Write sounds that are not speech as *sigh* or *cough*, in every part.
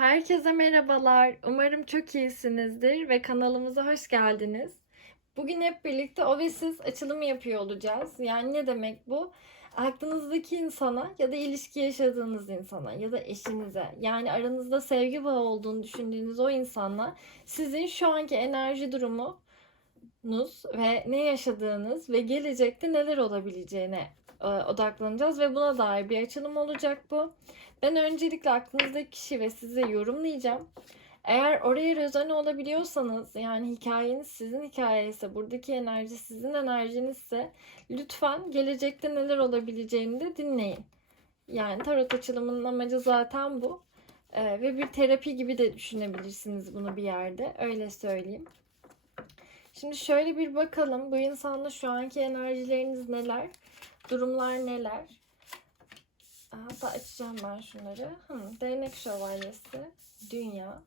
Herkese merhabalar. Umarım çok iyisinizdir ve kanalımıza hoş geldiniz. Bugün hep birlikte o ve siz açılımı yapıyor olacağız. Yani ne demek bu? Aklınızdaki insana ya da ilişki yaşadığınız insana ya da eşinize yani aranızda sevgi bağı olduğunu düşündüğünüz o insanla sizin şu anki enerji durumunuz ve ne yaşadığınız ve gelecekte neler olabileceğine e, odaklanacağız ve buna dair bir açılım olacak bu. Ben öncelikle aklınızdaki kişi ve size yorumlayacağım. Eğer oraya rezone olabiliyorsanız yani hikayeniz sizin hikayeyse buradaki enerji sizin enerjinizse lütfen gelecekte neler olabileceğini de dinleyin. Yani tarot açılımının amacı zaten bu. Ee, ve bir terapi gibi de düşünebilirsiniz bunu bir yerde. Öyle söyleyeyim. Şimdi şöyle bir bakalım. Bu insanla şu anki enerjileriniz neler? Durumlar neler? Hatta açacağım ben şunları. Hmm, değnek şövalyesi, dünya,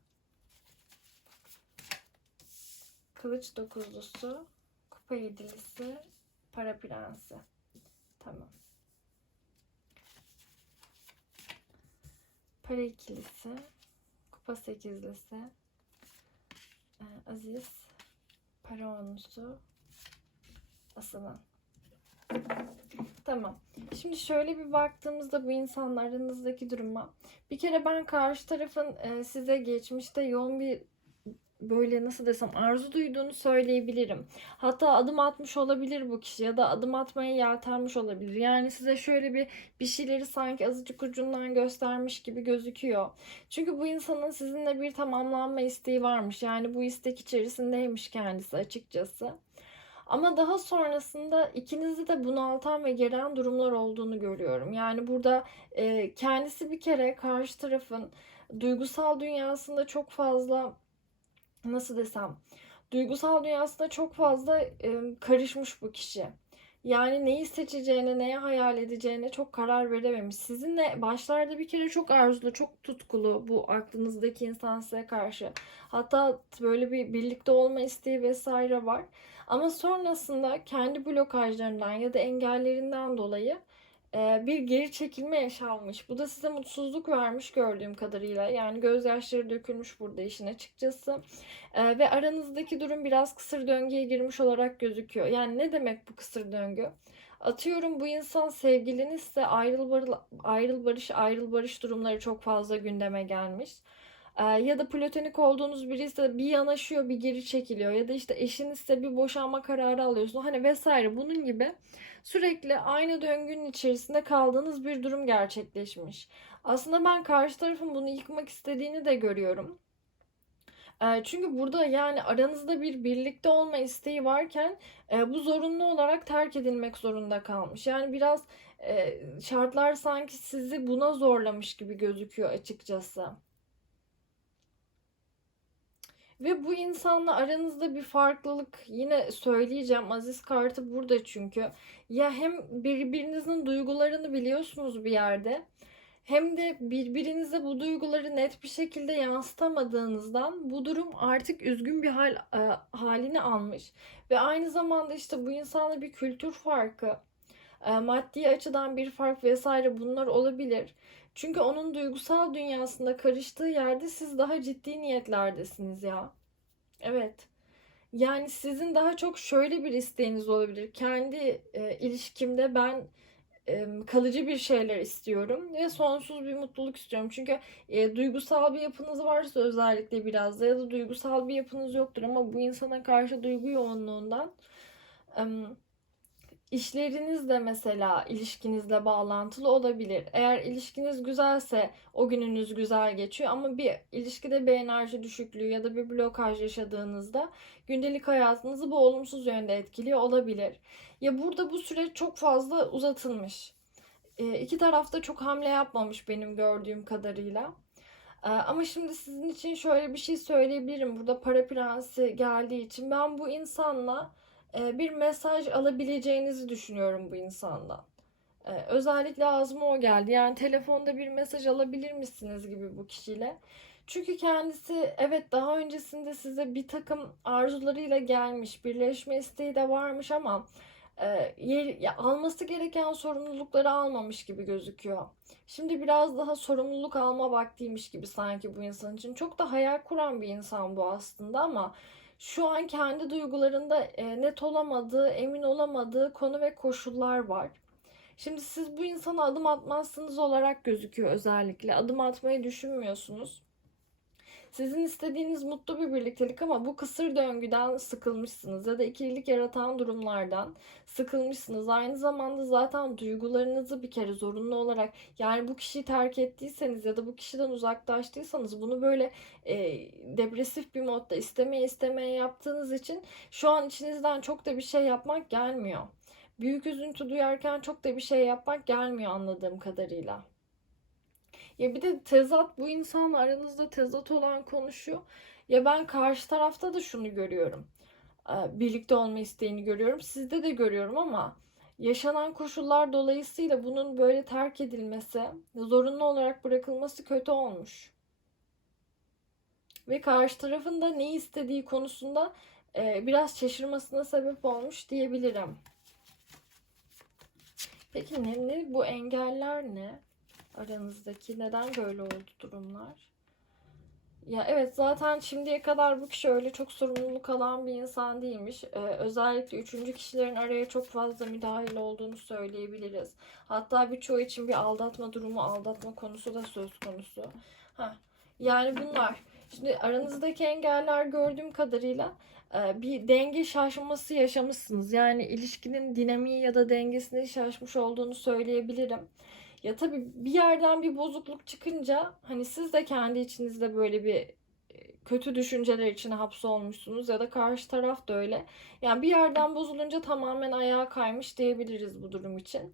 kılıç dokuzlusu, kupa yedilisi, para prensi. Tamam. Para ikilisi, kupa sekizlisi, e, aziz, para onlusu, asılan. Tamam. Şimdi şöyle bir baktığımızda bu insanlarınızdaki duruma bir kere ben karşı tarafın e, size geçmişte yoğun bir böyle nasıl desem arzu duyduğunu söyleyebilirim. Hatta adım atmış olabilir bu kişi ya da adım atmaya yeltenmiş olabilir. Yani size şöyle bir bir şeyleri sanki azıcık ucundan göstermiş gibi gözüküyor. Çünkü bu insanın sizinle bir tamamlanma isteği varmış. Yani bu istek içerisindeymiş kendisi açıkçası. Ama daha sonrasında ikinizi de bunaltan ve geren durumlar olduğunu görüyorum. Yani burada e, kendisi bir kere karşı tarafın duygusal dünyasında çok fazla nasıl desem duygusal dünyasında çok fazla e, karışmış bu kişi. Yani neyi seçeceğine, neye hayal edeceğine çok karar verememiş. Sizinle başlarda bir kere çok arzulu, çok tutkulu bu aklınızdaki insan size karşı. Hatta böyle bir birlikte olma isteği vesaire var. Ama sonrasında kendi blokajlarından ya da engellerinden dolayı bir geri çekilme yaşanmış. Bu da size mutsuzluk vermiş gördüğüm kadarıyla. Yani gözyaşları dökülmüş burada işin açıkçası. E, ve aranızdaki durum biraz kısır döngüye girmiş olarak gözüküyor. Yani ne demek bu kısır döngü? Atıyorum bu insan sevgilinizse ayrıl, barış, ayrıl barış ayrıl barış durumları çok fazla gündeme gelmiş. Ee, ya da platonik olduğunuz biri ise bir yanaşıyor bir geri çekiliyor ya da işte eşinizse bir boşanma kararı alıyorsun hani vesaire bunun gibi sürekli aynı döngünün içerisinde kaldığınız bir durum gerçekleşmiş. Aslında ben karşı tarafın bunu yıkmak istediğini de görüyorum. Ee, çünkü burada yani aranızda bir birlikte olma isteği varken e, bu zorunlu olarak terk edilmek zorunda kalmış. Yani biraz e, şartlar sanki sizi buna zorlamış gibi gözüküyor açıkçası. Ve bu insanla aranızda bir farklılık yine söyleyeceğim. Aziz kartı burada çünkü. Ya hem birbirinizin duygularını biliyorsunuz bir yerde. Hem de birbirinize bu duyguları net bir şekilde yansıtamadığınızdan bu durum artık üzgün bir hal e, halini almış. Ve aynı zamanda işte bu insanla bir kültür farkı, e, maddi açıdan bir fark vesaire bunlar olabilir. Çünkü onun duygusal dünyasında karıştığı yerde siz daha ciddi niyetlerdesiniz ya. Evet. Yani sizin daha çok şöyle bir isteğiniz olabilir. Kendi e, ilişkimde ben e, kalıcı bir şeyler istiyorum ve sonsuz bir mutluluk istiyorum. Çünkü e, duygusal bir yapınız varsa özellikle biraz da ya da duygusal bir yapınız yoktur ama bu insana karşı duygu yoğunluğundan İşleriniz de mesela ilişkinizle bağlantılı olabilir. Eğer ilişkiniz güzelse o gününüz güzel geçiyor ama bir ilişkide bir enerji düşüklüğü ya da bir blokaj yaşadığınızda gündelik hayatınızı bu olumsuz yönde etkiliyor olabilir. Ya burada bu süreç çok fazla uzatılmış. E, iki tarafta çok hamle yapmamış benim gördüğüm kadarıyla. E, ama şimdi sizin için şöyle bir şey söyleyebilirim. Burada para prensi geldiği için ben bu insanla bir mesaj alabileceğinizi düşünüyorum bu insandan. E, özellikle ağzıma o geldi. Yani telefonda bir mesaj alabilir misiniz gibi bu kişiyle. Çünkü kendisi evet daha öncesinde size bir takım arzularıyla gelmiş, birleşme isteği de varmış ama e, yer, ya, alması gereken sorumlulukları almamış gibi gözüküyor. Şimdi biraz daha sorumluluk alma vaktiymiş gibi sanki bu insan için. Çok da hayal kuran bir insan bu aslında ama şu an kendi duygularında e, net olamadığı, emin olamadığı konu ve koşullar var. Şimdi siz bu insana adım atmazsınız olarak gözüküyor özellikle. Adım atmayı düşünmüyorsunuz. Sizin istediğiniz mutlu bir birliktelik ama bu kısır döngüden sıkılmışsınız ya da ikililik yaratan durumlardan sıkılmışsınız. Aynı zamanda zaten duygularınızı bir kere zorunlu olarak yani bu kişiyi terk ettiyseniz ya da bu kişiden uzaklaştıysanız bunu böyle e, depresif bir modda istemeye istemeye yaptığınız için şu an içinizden çok da bir şey yapmak gelmiyor. Büyük üzüntü duyarken çok da bir şey yapmak gelmiyor anladığım kadarıyla. Ya bir de tezat bu insanla aranızda tezat olan konuşuyor. Ya ben karşı tarafta da şunu görüyorum. Ee, Birlikte olma isteğini görüyorum. Sizde de görüyorum ama yaşanan koşullar dolayısıyla bunun böyle terk edilmesi, zorunlu olarak bırakılması kötü olmuş. Ve karşı tarafın da ne istediği konusunda e, biraz şaşırmasına sebep olmuş diyebilirim. Peki ne, ne bu engeller ne? Aranızdaki? Neden böyle oldu durumlar? Ya evet zaten şimdiye kadar bu kişi öyle çok sorumluluk alan bir insan değilmiş. Ee, özellikle üçüncü kişilerin araya çok fazla müdahil olduğunu söyleyebiliriz. Hatta birçoğu için bir aldatma durumu, aldatma konusu da söz konusu. Heh. Yani bunlar. Şimdi aranızdaki engeller gördüğüm kadarıyla e, bir denge şaşması yaşamışsınız. Yani ilişkinin dinamiği ya da dengesini şaşmış olduğunu söyleyebilirim. Ya tabii bir yerden bir bozukluk çıkınca hani siz de kendi içinizde böyle bir e, kötü düşünceler içine hapsolmuşsunuz ya da karşı taraf da öyle. Yani bir yerden bozulunca tamamen ayağa kaymış diyebiliriz bu durum için.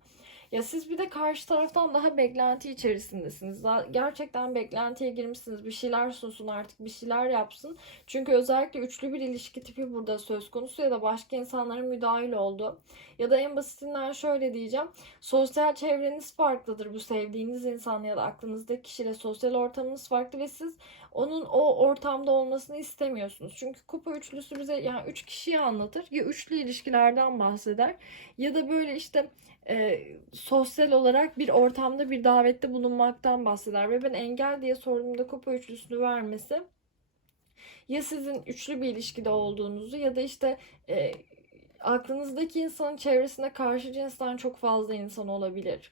Ya siz bir de karşı taraftan daha beklenti içerisindesiniz. Daha gerçekten beklentiye girmişsiniz. Bir şeyler sunsun artık, bir şeyler yapsın. Çünkü özellikle üçlü bir ilişki tipi burada söz konusu ya da başka insanların müdahil oldu. Ya da en basitinden şöyle diyeceğim. Sosyal çevreniz farklıdır. Bu sevdiğiniz insan ya da aklınızdaki kişiyle sosyal ortamınız farklı ve siz onun o ortamda olmasını istemiyorsunuz. Çünkü kupa üçlüsü bize yani üç kişiyi anlatır. Ya üçlü ilişkilerden bahseder ya da böyle işte e, sosyal olarak bir ortamda bir davette bulunmaktan bahseder. Ve ben engel diye sorduğumda kupa üçlüsünü vermesi ya sizin üçlü bir ilişkide olduğunuzu ya da işte e, aklınızdaki insanın çevresinde karşı cinsten çok fazla insan olabilir.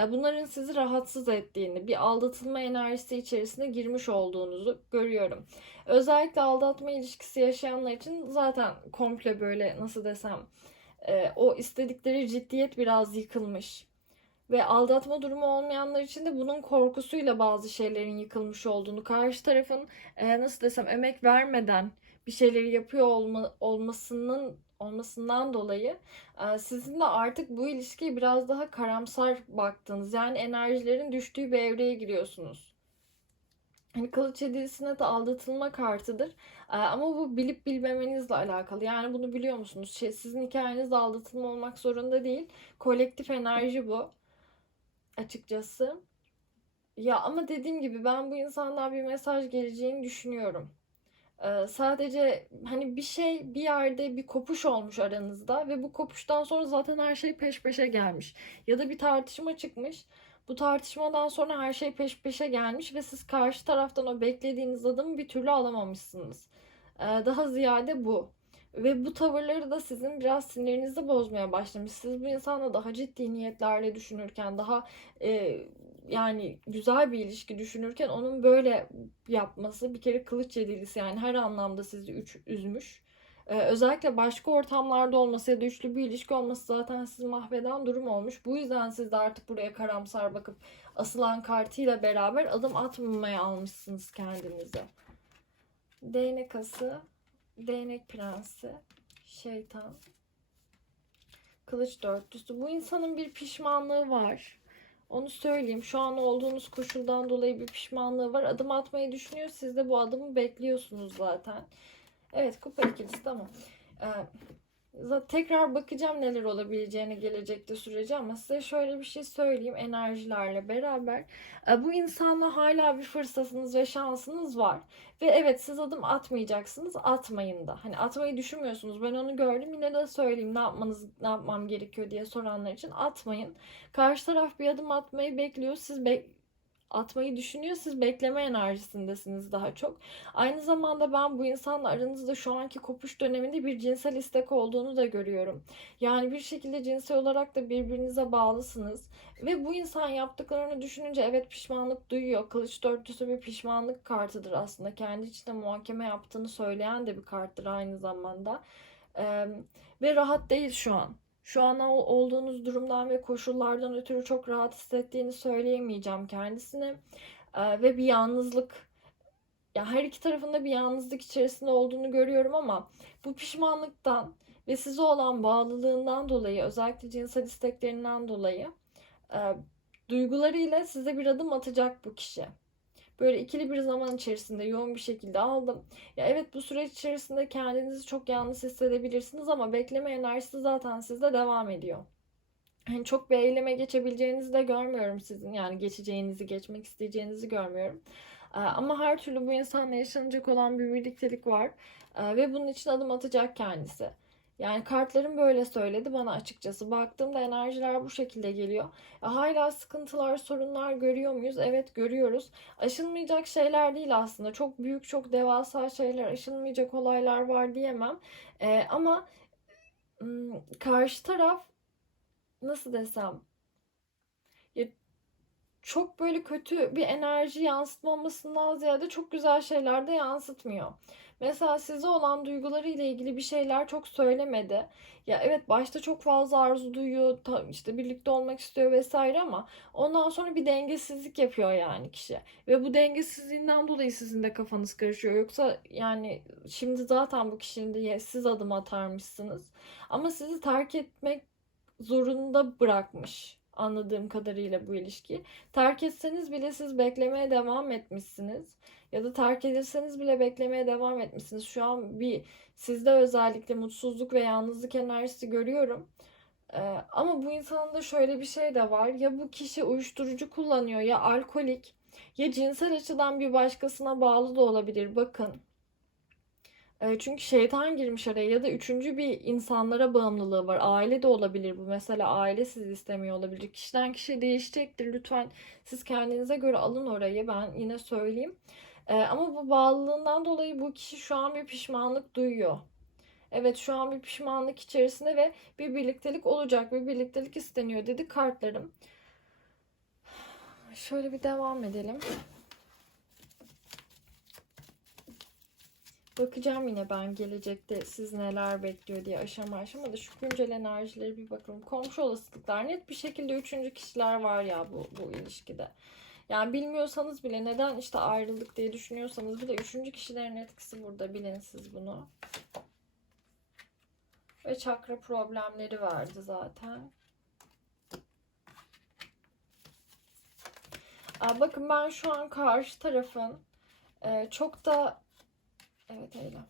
E, bunların sizi rahatsız ettiğini, bir aldatılma enerjisi içerisine girmiş olduğunuzu görüyorum. Özellikle aldatma ilişkisi yaşayanlar için zaten komple böyle nasıl desem e, o istedikleri ciddiyet biraz yıkılmış. Ve aldatma durumu olmayanlar için de bunun korkusuyla bazı şeylerin yıkılmış olduğunu, karşı tarafın e, nasıl desem emek vermeden bir şeyleri yapıyor olma, olmasının olmasından dolayı e, sizin de artık bu ilişkiye biraz daha karamsar baktığınız yani enerjilerin düştüğü bir evreye giriyorsunuz. Hani kılıç yedilisine de aldatılma kartıdır. Ee, ama bu bilip bilmemenizle alakalı. Yani bunu biliyor musunuz? Şey, sizin hikayenizde aldatılma olmak zorunda değil. Kolektif enerji bu. Açıkçası. Ya ama dediğim gibi ben bu insandan bir mesaj geleceğini düşünüyorum. Ee, sadece hani bir şey bir yerde bir kopuş olmuş aranızda ve bu kopuştan sonra zaten her şey peş peşe gelmiş. Ya da bir tartışma çıkmış. Bu tartışmadan sonra her şey peş peşe gelmiş ve siz karşı taraftan o beklediğiniz adımı bir türlü alamamışsınız. Ee, daha ziyade bu. Ve bu tavırları da sizin biraz sinirinizi bozmaya başlamış. Siz bu insanla daha ciddi niyetlerle düşünürken, daha e, yani güzel bir ilişki düşünürken onun böyle yapması bir kere kılıç yedilisi yani her anlamda sizi üç, üzmüş. Ee, özellikle başka ortamlarda olması ya da üçlü bir ilişki olması zaten sizi mahveden durum olmuş. Bu yüzden siz de artık buraya karamsar bakıp asılan kartıyla beraber adım atmamaya almışsınız kendinizi. Değnek ası, değnek prensi, şeytan, kılıç dörtlüsü. Bu insanın bir pişmanlığı var. Onu söyleyeyim. Şu an olduğunuz koşuldan dolayı bir pişmanlığı var. Adım atmayı düşünüyor. Siz de bu adımı bekliyorsunuz zaten. Evet kupa ikilisi tamam. Ee, tekrar bakacağım neler olabileceğini gelecekte sürece ama size şöyle bir şey söyleyeyim enerjilerle beraber. E, Bu insanla hala bir fırsatınız ve şansınız var. Ve evet siz adım atmayacaksınız. Atmayın da. Hani atmayı düşünmüyorsunuz. Ben onu gördüm. Yine de söyleyeyim ne yapmanız ne yapmam gerekiyor diye soranlar için atmayın. Karşı taraf bir adım atmayı bekliyor. Siz bek atmayı düşünüyor. Siz bekleme enerjisindesiniz daha çok. Aynı zamanda ben bu insanla aranızda şu anki kopuş döneminde bir cinsel istek olduğunu da görüyorum. Yani bir şekilde cinsel olarak da birbirinize bağlısınız. Ve bu insan yaptıklarını düşününce evet pişmanlık duyuyor. Kılıç dörtlüsü bir pişmanlık kartıdır aslında. Kendi içinde muhakeme yaptığını söyleyen de bir karttır aynı zamanda. Ee, ve rahat değil şu an. Şu an ol- olduğunuz durumdan ve koşullardan ötürü çok rahat hissettiğini söyleyemeyeceğim kendisine. Ee, ve bir yalnızlık ya her iki tarafında bir yalnızlık içerisinde olduğunu görüyorum ama bu pişmanlıktan ve size olan bağlılığından dolayı özellikle cinsel isteklerinden dolayı e, duygularıyla size bir adım atacak bu kişi. Böyle ikili bir zaman içerisinde yoğun bir şekilde aldım. Ya evet bu süreç içerisinde kendinizi çok yalnız hissedebilirsiniz ama bekleme enerjisi zaten sizde devam ediyor. Hani çok bir eyleme geçebileceğinizi de görmüyorum sizin. Yani geçeceğinizi, geçmek isteyeceğinizi görmüyorum. Ee, Ama her türlü bu insanla yaşanacak olan bir birliktelik var. Ee, Ve bunun için adım atacak kendisi. Yani kartlarım böyle söyledi bana açıkçası. Baktığımda enerjiler bu şekilde geliyor. Ya hala sıkıntılar, sorunlar görüyor muyuz? Evet görüyoruz. Aşılmayacak şeyler değil aslında. Çok büyük, çok devasa şeyler, aşılmayacak olaylar var diyemem. Ee, ama karşı taraf nasıl desem ya çok böyle kötü bir enerji yansıtmamasından ziyade çok güzel şeyler de yansıtmıyor. Mesela size olan duygularıyla ilgili bir şeyler çok söylemedi. Ya evet başta çok fazla arzu duyuyor, işte birlikte olmak istiyor vesaire ama ondan sonra bir dengesizlik yapıyor yani kişi. Ve bu dengesizliğinden dolayı sizin de kafanız karışıyor. Yoksa yani şimdi zaten bu kişinin de siz adım atarmışsınız. Ama sizi terk etmek zorunda bırakmış anladığım kadarıyla bu ilişki. Terk etseniz bile siz beklemeye devam etmişsiniz. Ya da terk edilseniz bile beklemeye devam etmişsiniz. Şu an bir sizde özellikle mutsuzluk ve yalnızlık enerjisi görüyorum. Ee, ama bu insanda şöyle bir şey de var. Ya bu kişi uyuşturucu kullanıyor ya alkolik ya cinsel açıdan bir başkasına bağlı da olabilir. Bakın. Çünkü şeytan girmiş araya ya da üçüncü bir insanlara bağımlılığı var. Aile de olabilir bu. Mesela aile sizi istemiyor olabilir. Kişiden kişiye değişecektir. Lütfen siz kendinize göre alın orayı. Ben yine söyleyeyim. Ama bu bağlılığından dolayı bu kişi şu an bir pişmanlık duyuyor. Evet şu an bir pişmanlık içerisinde ve bir birliktelik olacak. Bir birliktelik isteniyor dedi kartlarım. *sighs* Şöyle bir devam edelim. Bakacağım yine ben gelecekte siz neler bekliyor diye aşama aşama da şu güncel enerjileri bir bakalım. Komşu olasılıklar net bir şekilde üçüncü kişiler var ya bu, bu ilişkide. Yani bilmiyorsanız bile neden işte ayrıldık diye düşünüyorsanız bile üçüncü kişilerin etkisi burada bilin siz bunu. Ve çakra problemleri vardı zaten. Aa, bakın ben şu an karşı tarafın e, çok da evet Eylem.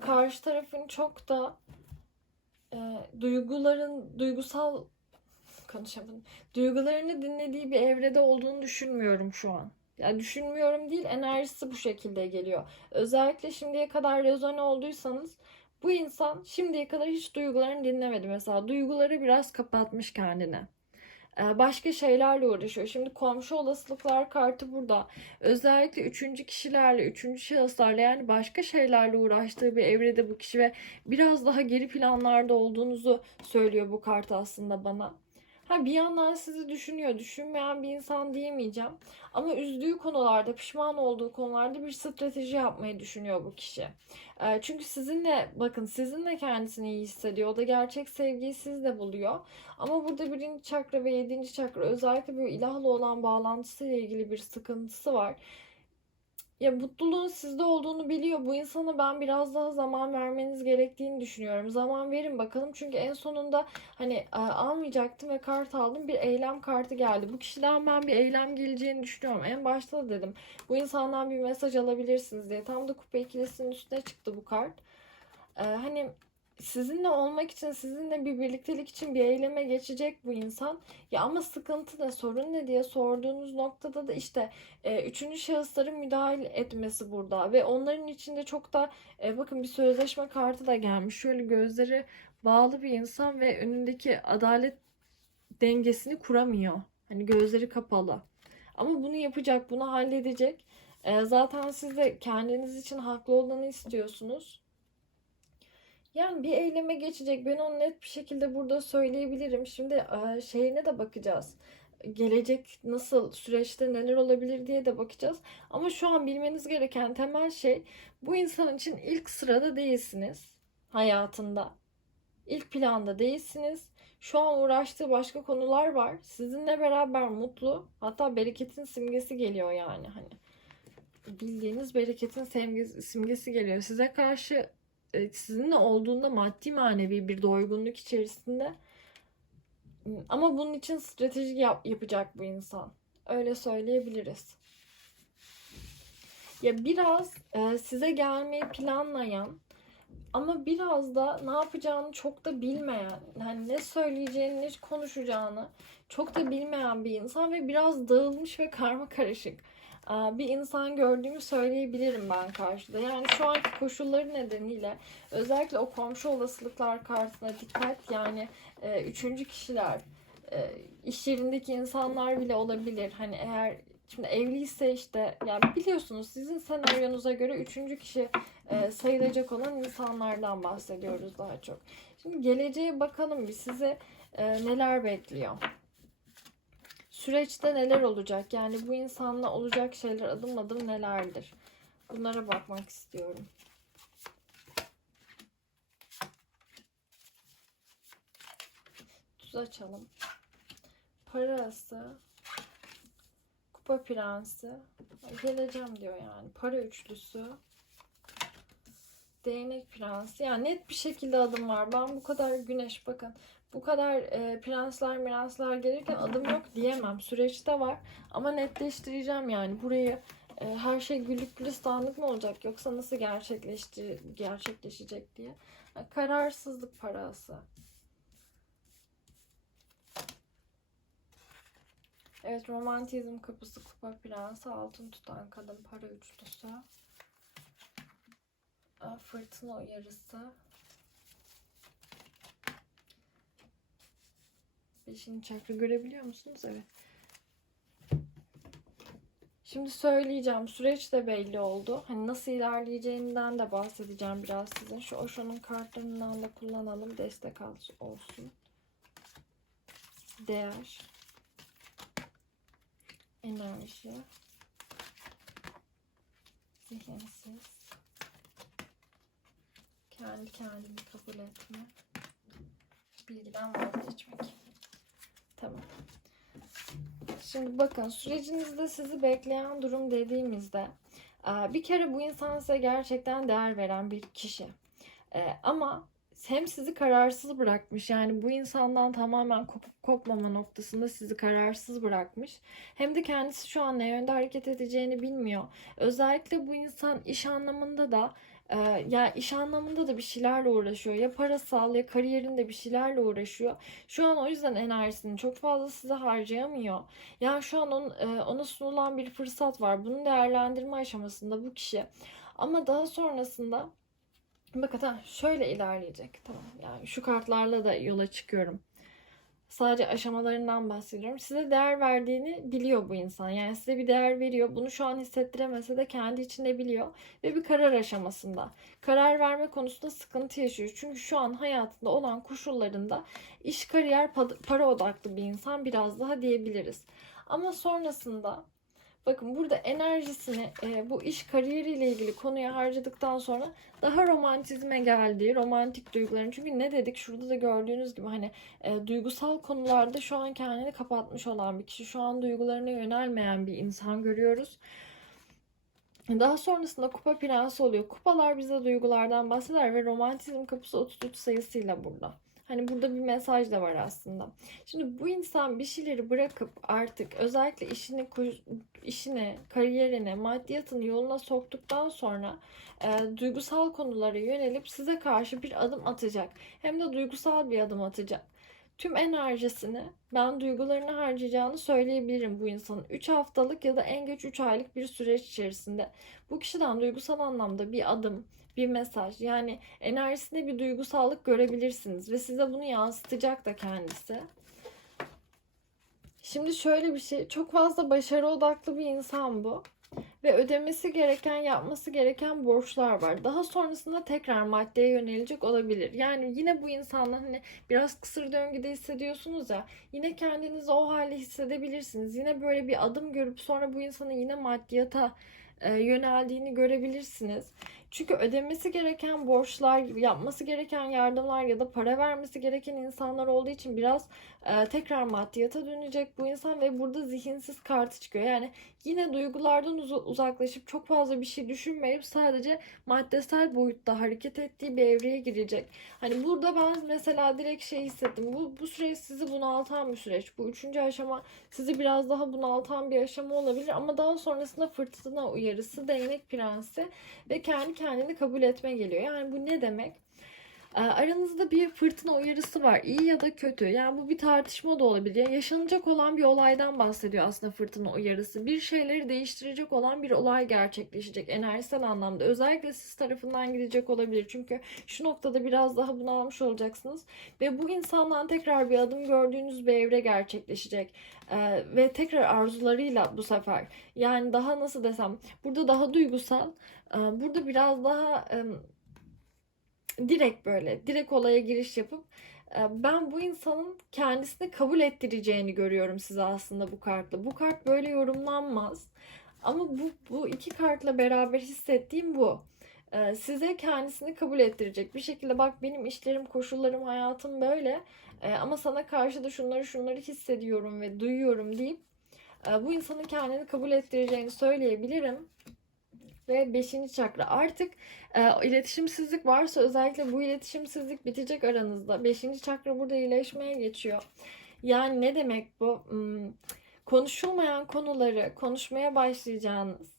Karşı tarafın çok da e, duyguların duygusal konuşamadım. Duygularını dinlediği bir evrede olduğunu düşünmüyorum şu an. Yani düşünmüyorum değil, enerjisi bu şekilde geliyor. Özellikle şimdiye kadar rezone olduysanız bu insan şimdiye kadar hiç duygularını dinlemedi. Mesela duyguları biraz kapatmış kendine. Ee, Başka şeylerle uğraşıyor. Şimdi komşu olasılıklar kartı burada. Özellikle üçüncü kişilerle, üçüncü şahıslarla yani başka şeylerle uğraştığı bir evrede bu kişi ve biraz daha geri planlarda olduğunuzu söylüyor bu kart aslında bana. Ha bir yandan sizi düşünüyor. Düşünmeyen bir insan diyemeyeceğim. Ama üzdüğü konularda, pişman olduğu konularda bir strateji yapmayı düşünüyor bu kişi. Ee, çünkü sizinle, bakın sizinle kendisini iyi hissediyor. O da gerçek sevgiyi sizde buluyor. Ama burada birinci çakra ve yedinci çakra özellikle böyle ilahla olan bağlantısıyla ilgili bir sıkıntısı var. Ya mutluluğun sizde olduğunu biliyor. Bu insana ben biraz daha zaman vermeniz gerektiğini düşünüyorum. Zaman verin bakalım. Çünkü en sonunda hani e, almayacaktım ve kart aldım. Bir eylem kartı geldi. Bu kişiden ben bir eylem geleceğini düşünüyorum. En başta da dedim. Bu insandan bir mesaj alabilirsiniz diye. Tam da kupa ikilisinin üstüne çıktı bu kart. E, hani sizinle olmak için, sizinle bir birliktelik için bir eyleme geçecek bu insan. Ya ama sıkıntı da sorun ne diye sorduğunuz noktada da işte e, üçüncü şahısların müdahale etmesi burada ve onların içinde çok da e, bakın bir sözleşme kartı da gelmiş. Şöyle gözleri bağlı bir insan ve önündeki adalet dengesini kuramıyor. Hani gözleri kapalı. Ama bunu yapacak, bunu halledecek. E, zaten siz de kendiniz için haklı olanı istiyorsunuz. Yani bir eyleme geçecek. Ben onu net bir şekilde burada söyleyebilirim. Şimdi e, şeyine de bakacağız. Gelecek nasıl süreçte neler olabilir diye de bakacağız. Ama şu an bilmeniz gereken temel şey bu insan için ilk sırada değilsiniz hayatında. İlk planda değilsiniz. Şu an uğraştığı başka konular var. Sizinle beraber mutlu. Hatta bereketin simgesi geliyor yani hani. Bildiğiniz bereketin simgesi, geliyor. Size karşı sizinle olduğunda maddi manevi bir doygunluk içerisinde. Ama bunun için strateji yap- yapacak bu insan. Öyle söyleyebiliriz. Ya biraz e, size gelmeyi planlayan ama biraz da ne yapacağını çok da bilmeyen, hani ne söyleyeceğini, ne konuşacağını çok da bilmeyen bir insan ve biraz dağılmış ve karma karışık bir insan gördüğümü söyleyebilirim ben karşıda. Yani şu anki koşulları nedeniyle özellikle o komşu olasılıklar kartına dikkat yani üçüncü kişiler iş yerindeki insanlar bile olabilir. Hani eğer şimdi evliyse işte yani biliyorsunuz sizin senaryonuza göre üçüncü kişi e, sayılacak olan insanlardan bahsediyoruz daha çok. Şimdi geleceğe bakalım bir size e, neler bekliyor. Süreçte neler olacak? Yani bu insanla olacak şeyler adım adım nelerdir? Bunlara bakmak istiyorum. Tuz açalım. Parası. Kupa prensi. Geleceğim diyor yani. Para üçlüsü. Değnek prensi. Yani net bir şekilde adım var. Ben bu kadar güneş bakın. Bu kadar e, prensler miraslar gelirken adım yok diyemem. Süreçte var. Ama netleştireceğim yani. Burayı e, her şey güllük gülistanlık mı olacak yoksa nasıl gerçekleşti gerçekleşecek diye. Yani kararsızlık parası. Evet romantizm kapısı kupa prensi altın tutan kadın para üçlüsü. Fırtına uyarısı. Beşinci çakra görebiliyor musunuz? Evet. Şimdi söyleyeceğim. Süreç de belli oldu. Hani nasıl ilerleyeceğinden de bahsedeceğim biraz size. Şu Osho'nun kartlarından da kullanalım. Destek olsun. Değer. Enerji. Zihinsiz. Kendi kendini kabul etme. Bilgiden vazgeçmek. Tamam. Şimdi bakın sürecinizde sizi bekleyen durum dediğimizde bir kere bu insan size gerçekten değer veren bir kişi. Ama hem sizi kararsız bırakmış yani bu insandan tamamen kopup kopmama noktasında sizi kararsız bırakmış. Hem de kendisi şu an ne yönde hareket edeceğini bilmiyor. Özellikle bu insan iş anlamında da ee, ya iş anlamında da bir şeylerle uğraşıyor. Ya parasal ya kariyerinde bir şeylerle uğraşıyor. Şu an o yüzden enerjisini çok fazla size harcayamıyor. Yani şu an on, e, ona sunulan bir fırsat var. Bunu değerlendirme aşamasında bu kişi. Ama daha sonrasında bakın ha, şöyle ilerleyecek. Tamam yani şu kartlarla da yola çıkıyorum. Sadece aşamalarından bahsediyorum. Size değer verdiğini biliyor bu insan. Yani size bir değer veriyor. Bunu şu an hissettiremese de kendi içinde biliyor. Ve bir karar aşamasında. Karar verme konusunda sıkıntı yaşıyor. Çünkü şu an hayatında olan koşullarında iş, kariyer, para odaklı bir insan biraz daha diyebiliriz. Ama sonrasında Bakın burada enerjisini e, bu iş kariyeriyle ilgili konuya harcadıktan sonra daha romantizme geldiği, romantik duyguların. Çünkü ne dedik şurada da gördüğünüz gibi hani e, duygusal konularda şu an kendini kapatmış olan bir kişi. Şu an duygularına yönelmeyen bir insan görüyoruz. Daha sonrasında kupa prensi oluyor. Kupalar bize duygulardan bahseder ve romantizm kapısı 33 sayısıyla burada. Hani burada bir mesaj da var aslında. Şimdi bu insan bir şeyleri bırakıp artık özellikle işini işine, kariyerine, maddiyatını yoluna soktuktan sonra e, duygusal konulara yönelip size karşı bir adım atacak. Hem de duygusal bir adım atacak. Tüm enerjisini ben duygularını harcayacağını söyleyebilirim bu insanın. 3 haftalık ya da en geç 3 aylık bir süreç içerisinde. Bu kişiden duygusal anlamda bir adım, bir mesaj yani enerjisinde bir duygusallık görebilirsiniz ve size bunu yansıtacak da kendisi. Şimdi şöyle bir şey, çok fazla başarı odaklı bir insan bu ve ödemesi gereken, yapması gereken borçlar var. Daha sonrasında tekrar maddeye yönelecek olabilir. Yani yine bu insanla hani biraz kısır döngüde hissediyorsunuz ya, yine kendinizi o hale hissedebilirsiniz. Yine böyle bir adım görüp sonra bu insanın yine maddiyata e, yöneldiğini görebilirsiniz. Çünkü ödemesi gereken borçlar, yapması gereken yardımlar ya da para vermesi gereken insanlar olduğu için biraz e, tekrar maddiyata dönecek bu insan ve burada zihinsiz kartı çıkıyor. Yani yine duygulardan uz- uzaklaşıp çok fazla bir şey düşünmeyip sadece maddesel boyutta hareket ettiği bir evreye girecek. Hani burada ben mesela direkt şey hissettim. Bu, bu süreç sizi bunaltan bir süreç. Bu üçüncü aşama sizi biraz daha bunaltan bir aşama olabilir ama daha sonrasında fırtına uyarısı, değnek prensi ve kendi kendini kabul etme geliyor. Yani bu ne demek? Ee, aranızda bir fırtına uyarısı var. iyi ya da kötü. Yani bu bir tartışma da olabilir. Yani yaşanacak olan bir olaydan bahsediyor aslında fırtına uyarısı. Bir şeyleri değiştirecek olan bir olay gerçekleşecek enerjisel anlamda. Özellikle siz tarafından gidecek olabilir. Çünkü şu noktada biraz daha bunalmış olacaksınız. Ve bu insandan tekrar bir adım gördüğünüz bir evre gerçekleşecek. Ee, ve tekrar arzularıyla bu sefer. Yani daha nasıl desem. Burada daha duygusal. Ee, burada biraz daha direkt böyle direkt olaya giriş yapıp e, ben bu insanın kendisini kabul ettireceğini görüyorum size aslında bu kartla. Bu kart böyle yorumlanmaz. Ama bu, bu iki kartla beraber hissettiğim bu. E, size kendisini kabul ettirecek. Bir şekilde bak benim işlerim, koşullarım, hayatım böyle. E, ama sana karşı da şunları şunları hissediyorum ve duyuyorum deyip bu insanın kendini kabul ettireceğini söyleyebilirim ve 5. çakra. Artık e, iletişimsizlik varsa özellikle bu iletişimsizlik bitecek aranızda. 5. çakra burada iyileşmeye geçiyor. Yani ne demek bu? Hmm, konuşulmayan konuları konuşmaya başlayacağınız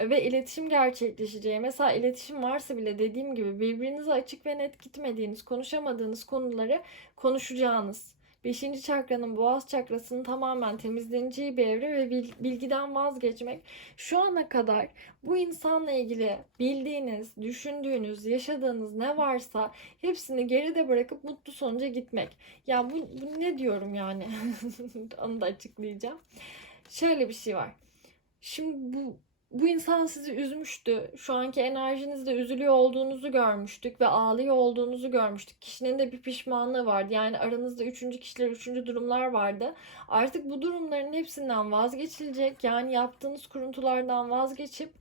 ve iletişim gerçekleşeceği. Mesela iletişim varsa bile dediğim gibi birbirinize açık ve net gitmediğiniz, konuşamadığınız konuları konuşacağınız Beşinci çakranın boğaz çakrasının tamamen temizleneceği bir evre ve bilgiden vazgeçmek. Şu ana kadar bu insanla ilgili bildiğiniz, düşündüğünüz, yaşadığınız ne varsa hepsini geride bırakıp mutlu sonuca gitmek. Ya bu, bu ne diyorum yani? *laughs* Onu da açıklayacağım. Şöyle bir şey var. Şimdi bu bu insan sizi üzmüştü. Şu anki enerjinizde üzülüyor olduğunuzu görmüştük ve ağlıyor olduğunuzu görmüştük. Kişinin de bir pişmanlığı vardı. Yani aranızda üçüncü kişiler, üçüncü durumlar vardı. Artık bu durumların hepsinden vazgeçilecek. Yani yaptığınız kuruntulardan vazgeçip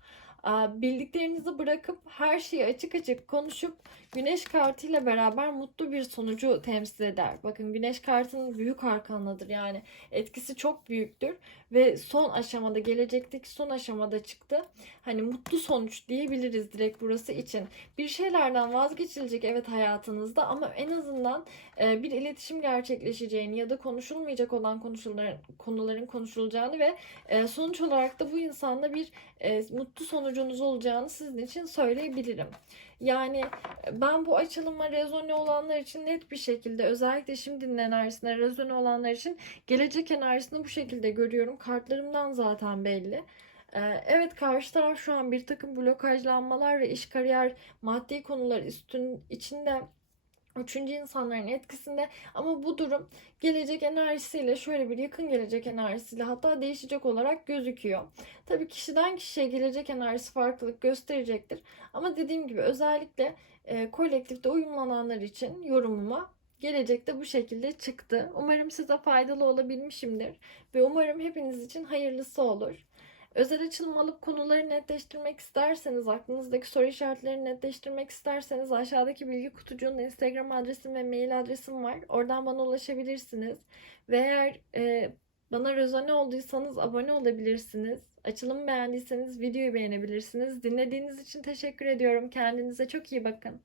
bildiklerinizi bırakıp her şeyi açık açık konuşup güneş kartıyla beraber mutlu bir sonucu temsil eder. Bakın güneş kartının büyük arkanlıdır yani etkisi çok büyüktür ve son aşamada gelecekteki son aşamada çıktı. Hani mutlu sonuç diyebiliriz direkt burası için. Bir şeylerden vazgeçilecek evet hayatınızda ama en azından e, bir iletişim gerçekleşeceğini ya da konuşulmayacak olan konuşulan konuların konuşulacağını ve e, sonuç olarak da bu insanda bir e, mutlu sonucunuz olacağını sizin için söyleyebilirim. Yani ben bu açılıma rezone olanlar için net bir şekilde özellikle şimdinin enerjisine rezone olanlar için gelecek enerjisini bu şekilde görüyorum. Kartlarımdan zaten belli. Ee, evet karşı taraf şu an bir takım blokajlanmalar ve iş kariyer maddi konular üstün içinde üçüncü insanların etkisinde ama bu durum gelecek enerjisiyle şöyle bir yakın gelecek enerjisiyle hatta değişecek olarak gözüküyor. Tabii kişiden kişiye gelecek enerjisi farklılık gösterecektir. Ama dediğim gibi özellikle e, kolektifte uyumlananlar için yorumuma gelecekte bu şekilde çıktı. Umarım size faydalı olabilmişimdir ve umarım hepiniz için hayırlısı olur. Özel açılım alıp konuları netleştirmek isterseniz, aklınızdaki soru işaretlerini netleştirmek isterseniz aşağıdaki bilgi kutucuğunda Instagram adresim ve mail adresim var. Oradan bana ulaşabilirsiniz. Ve eğer e, bana rezone olduysanız abone olabilirsiniz. Açılımı beğendiyseniz videoyu beğenebilirsiniz. Dinlediğiniz için teşekkür ediyorum. Kendinize çok iyi bakın.